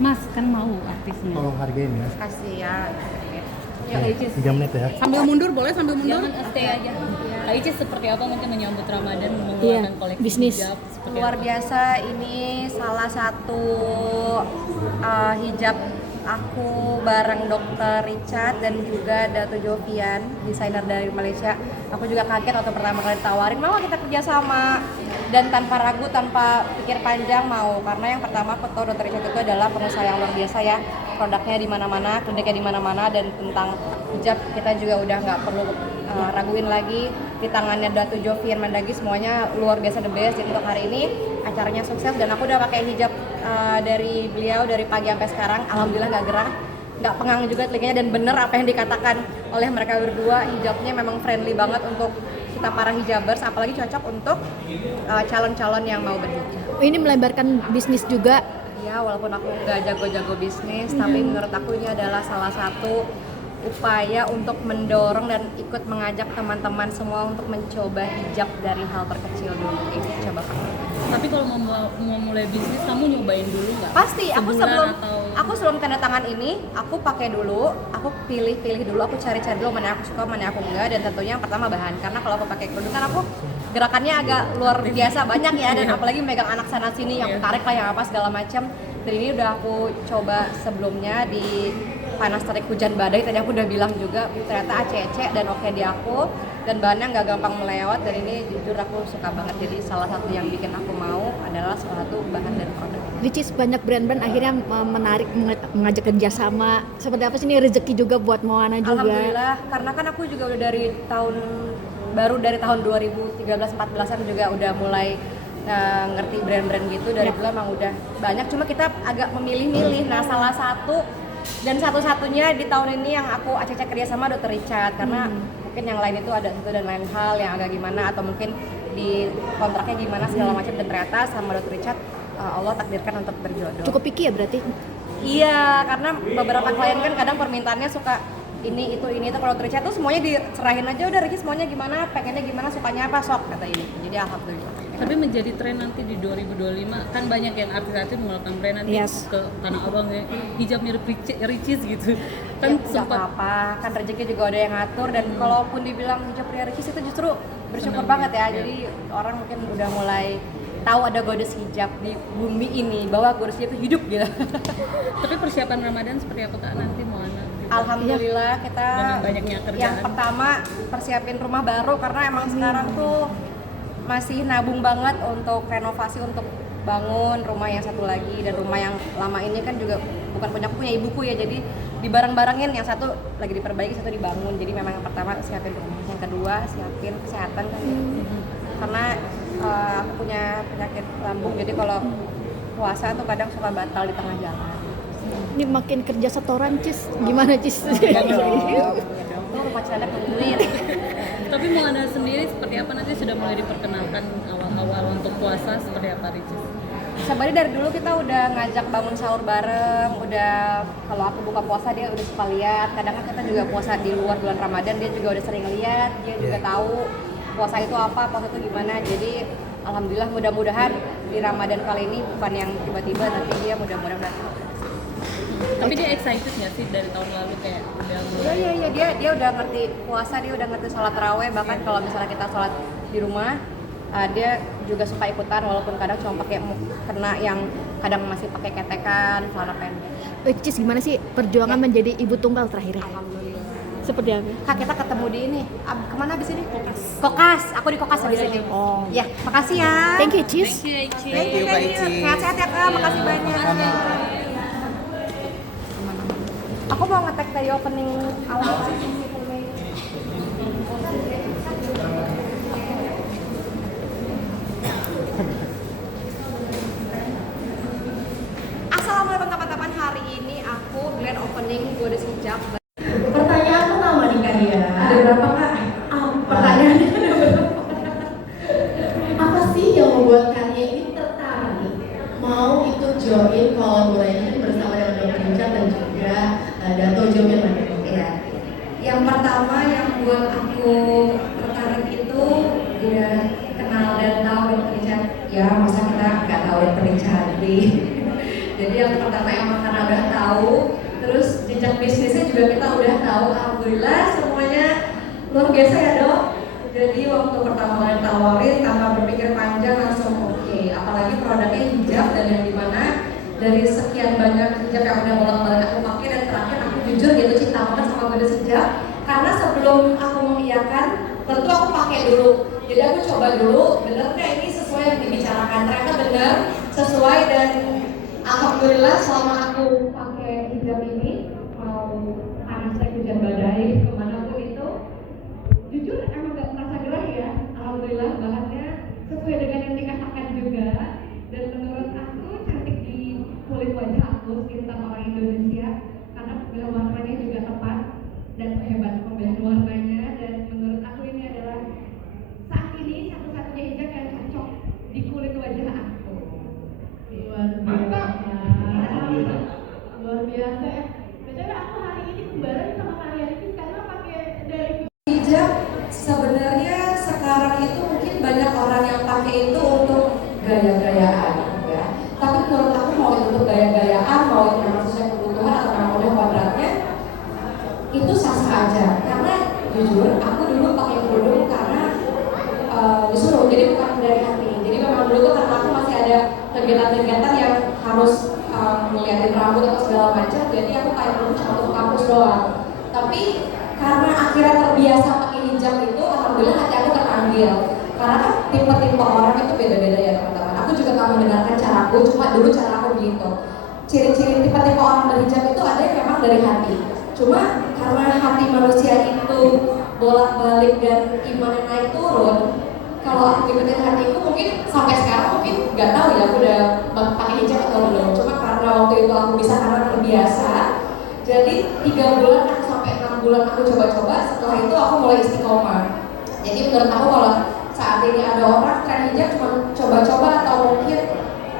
Mas kan mau artisnya. Tolong hargain ya. Kasih ya. Ya, Icis. 3 menit ya. Sambil mundur boleh sambil mundur? Jangan stay aja. Kak Icis seperti apa mungkin menyambut Ramadan Iya, mengeluarkan koleksi bisnis. hijab seperti Luar apa? biasa, ini salah satu hijab aku bareng Dr. Richard dan juga Dato Jovian, desainer dari Malaysia. Aku juga kaget waktu pertama kali ditawarin, mau kita kerja sama, dan tanpa ragu, tanpa pikir panjang mau, karena yang pertama aku tahu Dr. Richard itu adalah pengusaha yang luar biasa ya, produknya di mana-mana, kliniknya di mana-mana, dan tentang hijab kita juga udah nggak perlu raguin lagi. Di tangannya Dato Jovian Mandagi semuanya luar biasa, the best. Jadi untuk hari ini acaranya sukses dan aku udah pakai hijab dari beliau dari pagi sampai sekarang, alhamdulillah nggak gerah, nggak pengang juga telinganya, dan bener apa yang dikatakan oleh mereka berdua, hijabnya memang friendly banget untuk kita para hijabers, apalagi cocok untuk calon-calon yang mau berhijab. Ini melebarkan bisnis juga. Ya, walaupun aku nggak jago-jago bisnis, tapi menurut aku ini adalah salah satu upaya untuk mendorong dan ikut mengajak teman-teman semua untuk mencoba hijab dari hal terkecil dulu. Coba pakai. Tapi kalau mau mulai bisnis kamu nyobain dulu nggak? Pasti, Sebulan aku sebelum tanda tangan ini, aku pakai dulu, aku pilih dulu, aku cari-cari dulu mana aku suka, mana aku enggak, dan tentunya yang pertama bahan. Karena kalau aku pakai kerudung kan aku gerakannya agak luar biasa banyak ya, dan apalagi megang anak sana sini yang tarik lah yang apa segala macam. Dan ini udah aku coba sebelumnya di panas terik hujan badai, tadi aku udah bilang juga ternyata ACC dan oke di aku, dan bahannya nggak gampang melewat, dan ini jujur aku suka banget. Jadi salah satu yang bikin aku mau adalah salah satu bahan dan produk. Which is banyak brand-brand akhirnya menarik, mengajak kerjasama. Seperti apa sih ini rezeki juga buat Moana juga? Alhamdulillah, karena kan aku juga udah dari tahun 2013-14an juga udah mulai ngerti brand-brand gitu. Dari dulu emang udah banyak, cuma kita agak memilih-milih. Nah, salah satu dan satu-satunya di tahun ini yang aku acak kerja sama Dr. Richard, karena mungkin yang lain itu ada satu dan lain hal yang agak gimana, atau mungkin di kontraknya gimana segala macam, dan ternyata sama Dr. Richard Allah takdirkan untuk berjodoh. Cukup picky ya berarti? Iya, karena beberapa klien kan kadang permintaannya suka ini itu. Kalau Dr. Richard tuh semuanya diserahin aja, udah Ricky semuanya gimana, pengennya gimana, sukanya apa, sok kata ini. Jadi alhamdulillah. Tapi menjadi tren nanti di 2025 kan banyak yang artis-artis mengeluarkan brand nanti ke Tanah Abang ya, hijab mirip Ricis gitu kan. Ya, sempat apa kan rezeki juga ada yang ngatur, dan kalaupun dibilang hijab pria Ricis itu justru bersyukur banget ya. Jadi orang mungkin udah mulai tahu ada goddess hijab di bumi ini, bahwa goddess itu hidup gitu. Tapi persiapan Ramadan seperti apa Kak nanti Moana? Alhamdulillah kita dengan banyaknya kerjaan. Yang pertama persiapin rumah baru, karena emang sekarang tuh masih nabung banget untuk renovasi, untuk bangun rumah yang satu lagi, dan rumah yang lama ini kan juga bukan punya ibuku ya, jadi dibareng-barengin, yang satu lagi diperbaiki, satu dibangun. Jadi memang yang pertama siapin rumah, yang kedua siapin kesehatan kan ya. Karena aku punya penyakit lambung, jadi kalau puasa tuh kadang suka batal di tengah jalan. Ini makin kerja setoran, Cis. Gimana, Cis? Tuh rumah celana tungguin. Tapi Moana sendiri seperti apa nanti, sudah mulai diperkenalkan awal-awal untuk puasa seperti apa Ricis? Sebenarnya dari dulu kita udah ngajak bangun sahur bareng, udah kalau aku buka puasa dia udah suka lihat. Kadang kan kita juga puasa di luar bulan Ramadan, dia juga udah sering lihat, dia juga tahu puasa itu apa, puasa itu gimana. Jadi alhamdulillah, mudah-mudahan di Ramadan kali ini bukan yang tiba-tiba, tapi dia mudah-mudahan udah tahu. Tapi dia excited nggak sih dari tahun lalu kayak udah mulai? Iya, dia udah ngerti puasa, dia udah ngerti sholat taraweh. Bahkan kalau misalnya kita sholat di rumah, dia juga suka ikutan, walaupun kadang cuma pakai kena yang kadang masih pakai ketekan, celana pendek. Cis, gimana sih perjuangan menjadi ibu tunggal terakhirnya? Alhamdulillah. Seperti apa? Kak, kita ketemu di ini. Kemana abis ini? Kokas. Aku di Kokas abis ini. Oh. Ya, makasih ya. Thank you, Cis. Thank you. Sehat-sehat ya Kak, makasih banyak. Aku mau nge-tag dari opening awal. Assalamualaikum teman-teman, hari ini aku grand opening Goddess Hijab. Pertanyaan pertama nih Kak Dia. Ada berapa Kak? Pertanyaannya ada berapa? Apa sih yang membuat kalian ini tertarik mau ikut join collaboration bersama dengan Dr. Richard dan juga Dato Jovian Mandagi? Iya. Yang pertama yang buat aku tertarik itu udah kenal dan tahu Dr. Richard. Ya masa kita nggak tahu Dr. Richard. Jadi yang pertama emang karena udah tahu, terus jejak bisnisnya juga kita udah tahu. Alhamdulillah semuanya luar biasa ya dok. Jadi waktu pertama kali tawarin tanpa berpikir panjang langsung oke. Apalagi produknya hijab dan yang dimana dari sekian banyak hijab yang udah bolak-balik aku pakai dan terakhir aku jujur gitu cinta banget sama modus hijab. Karena sebelum aku mengiyakan, tentu aku pakai dulu. Jadi aku coba dulu, bener nggak ini sesuai yang dibicarakan? Ternyata bener, sesuai dan alhamdulillah selama aku pakai hijab ini mau panasnya hujan badai kemanapun itu, jujur emang gak merasa gerah ya. Alhamdulillah bahannya sesuai dengan yang dikatakan juga. Dan menurut aku cantik di kulit wajah aku sekitar orang Indonesia karena pemilihan warnanya juga tepat dan hebat pemilihan warnanya. Dan menurut aku ini adalah saat ini satu-satunya hijab yang cocok di kulit wajah aku. Luar biasa ya. Betul, aku hari ini kembaran sama kalian itu karena pakai dari Hijab sebenarnya sekarang itu mungkin banyak orang yang pakai itu untuk gaya-gayaan ya. Tapi menurut aku mau itu untuk gaya-gayaan, mau itu memang sesuai kebutuhan atau memang udah kodratnya, itu sah-sah aja. Karena jujur aku dulu pakai kerudung karena disuruh, jadi bukan dari hati. Jadi memang dulu tuh karena aku masih ada kegiatan-kegiatan yang harus ngeliatin rambut atau segala macam, jadi aku kayak kerudung cuma untuk kampus doang. Tapi karena akhirnya terbiasa pakai hijab itu, alhamdulillah hati aku terpanggil. Karena kan tipe-tipe orang itu beda-beda ya teman-teman. Aku juga kalau mendengarkan caraku, cuma dulu cara aku begitu. Ciri-ciri tipe-tipe orang berhijab itu ada yang memang dari hati. Cuma karena hati manusia itu bolak-balik dan imannya naik turun, kalau aku ngikutin hatiku mungkin sampai sekarang mungkin nggak tahu ya aku udah pakai hijab atau belum. Cuma karena waktu itu aku bisa karena terbiasa. Jadi 3 bulan atau sampai 6 bulan aku coba-coba, setelah itu aku mulai istiqomah. Jadi menurut aku kalau saat ini ada orang tren hijab cuma coba-coba atau mungkin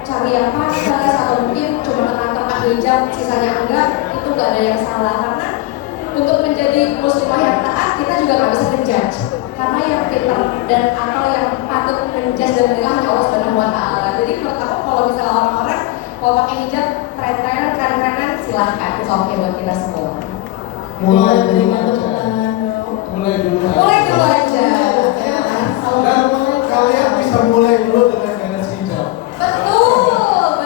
cari yang pantas atau mungkin cuma tentang hijab sisanya enggak, itu nggak ada yang salah. Karena untuk menjadi muslimah yang taat kita juga nggak bisa ngejudge, karena yang pintar dan atau yang patut menjudge dan menilai hanya Allah Subhanahu wa Ta'ala. Jadi menurut aku kalau misalnya orang-orang mau pakai hijab tren-tren keren-kerenan silahkan, itu oke buat kita semua. mulai dari mana teman? Mulai dulu aja. Dan kalian bisa mulai dulu dengan garis hijab. Betul.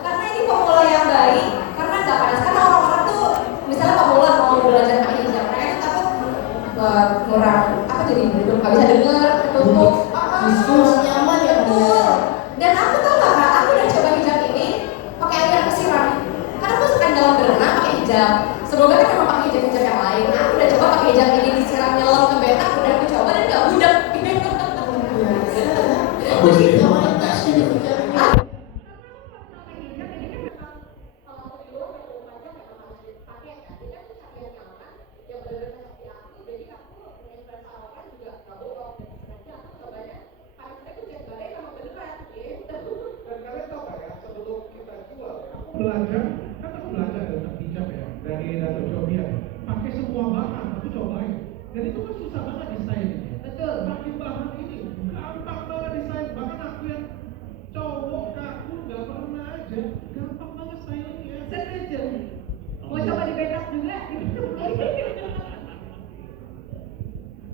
Karena ini pemula yang baik. Karena nggak panas. Karena orang-orang tuh misalnya pemula mau belajar pakai hijab, mereka itu takut kurang apa jadi belum nggak bisa dengar, ketutup. Terus nyaman ya. Betul. Dan aku tahu nggak kak, aku udah coba hijab ini pakai air kesiram. Karena aku suka dalam berenang pakai hijab. Semoga kan memang pakai hijab yang lain. Aku udah coba pakai hijab ini disiram nyelam ke betak, udah aku coba dan nggak budak. Aku sih tes gitu. Dan kalian tahu nggak ya, sebelum kita jual, belajar, kan aku belajar tentang hijab ya dari Dato Jovian. Pakai semua bahan, aku cobain. Dan itu kan susah banget desainnya. Betul. Pakai bahan ini gampang banget desain. Bahkan aku yang cowok kaku nggak pernah aja, gampang banget desainnya. Setuju. Mau coba di betak juga?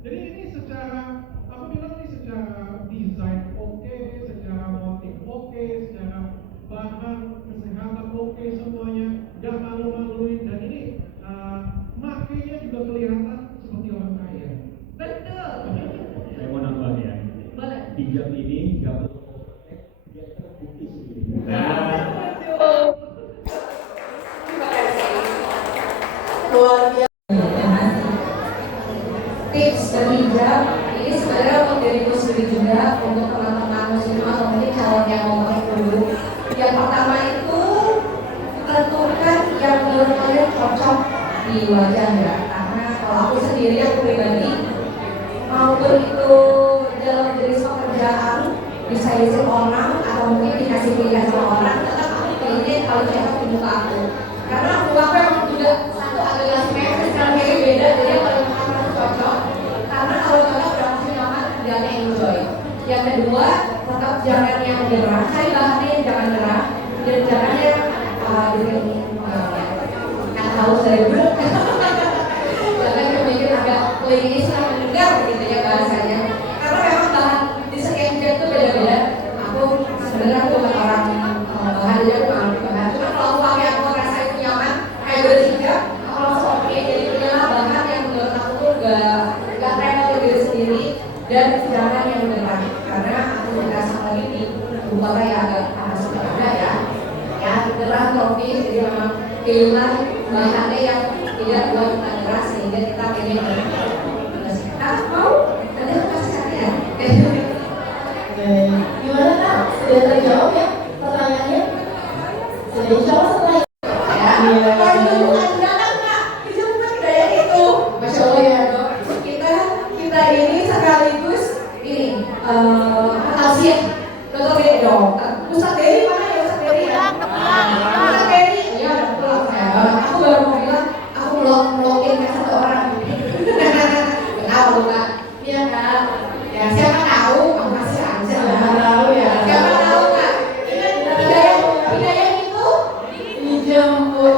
Jadi ini secara, aku bilang ini secara desain oke, secara motif oke, secara bahan kesehatan oke semuanya, gak malu-maluin. Dan ini makainya juga kelihatan seperti orang kaya. Betul. Saya mau nambah ya. Boleh. Hijab ini nggak perlu overpack, dia terbukti sendiri. Luar biasa. Tips berhijab ini sebenarnya untuk diriku sendiri juga, untuk teman-teman muslim atau mungkin calon yang mau pakai kerudung. Yang pertama itu tentukan yang menurut kalian cocok di wajah ya. Karena kalau aku sendiri, aku pribadi maupun itu dalam jenis pekerjaan bisa izin orang atau mungkin dikasih pilihan sama orang, tetap aku pilihnya yang paling cocok di muka aku. Karena muka aku emang juga satu agak simetris, kalau kayak beda, jadi yang paling cocok. Karena kalau cocok udah pasti nyaman dan enjoy. Yang kedua, tetap jangan yang gerah, cari bahannya yang jangan gerah dan jangan yang dengan kata halus dari Bro. Bahkan saya pikir agak klinis lah mendengar gitu ya bahasanya. Karena memang bahan di sekian jam itu beda-beda. Aku sebenarnya aku bukan orang bahan jadi aku nggak ngerti bahan. Cuma kalau aku pakai aku rasa itu nyaman kayak bertiga, aku langsung oke. Jadi punya bahan yang menurut aku tuh gak travel diri sendiri dan jangan yang beneran. Karena aku merasa lagi di Bukara ya agak panas juga ya. Ya beneran tropis, jadi memang pilihan bahannya yang tidak buat kita keras sehingga kita pengen mau nanti aku kasih satu ya. Gimana Kak? Sudah terjawab ya pertanyaannya? Sudah insya Allah setelah ya. Waduh, andalan Kak, bisa bukan gaya itu. Masya Allah ya Dok. Kita ini sekaligus ini tausiah. Dokter Dewi dong. Ustaz Dewi mana ya Ustaz Dewi ya? Ustaz Dewi, ya udah pulang saya. Aku baru mau bilang, aku melokin ke satu orang. Kenapa lu Kak? Iya Kak. Ya siapa tahu, kamu kasih aja lah. Tahu ya. Siapa tahu Kak? Hidayah itu dijemput.